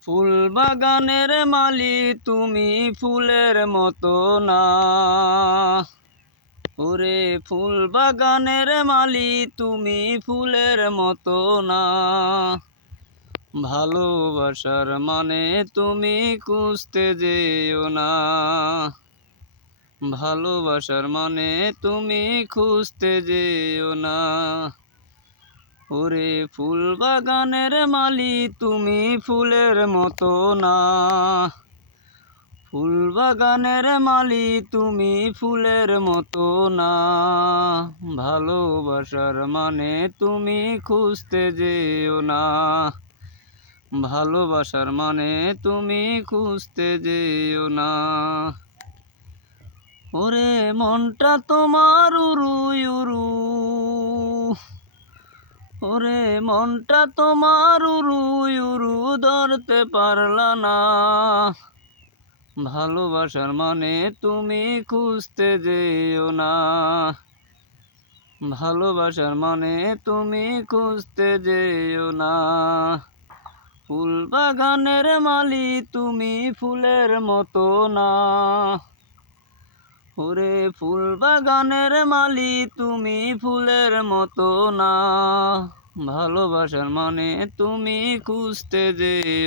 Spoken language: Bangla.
ফুল বাগানের মালি তুমি ফুলের মতো না। ওরে ফুল বাগানের মালি তুমি ফুলের মতো না। ভালোবাসার মানে তুমি খুঁজতে যেও না। ভালোবাসার মানে তুমি খুঁজতে যেও না। ওরে ফুল বাগানের মালি তুমি ফুলের মতো না। ফুল বাগানের মালি তুমি ফুলের মতো না। ভালোবাসার মানে তুমি খুঁজতে যেও না। ভালোবাসার মানে তুমি খুঁজতে যেও না। ওরে মনটা তোমার উরু উরু, ওরে মনটা তোমার উরু উরু ধরতে পারলা না। ভালোবাসার মানে তুমি খুঁজতে যেও না। ভালোবাসার মানে তুমি খুঁজতে যেও না। ফুল বাগানের মালি তুমি ফুলের মতো না। ওরে ফুল বাগানের মালি তুমি ফুলের মতো না। ভালোবাসার মানে তুমি খুঁজতে যেও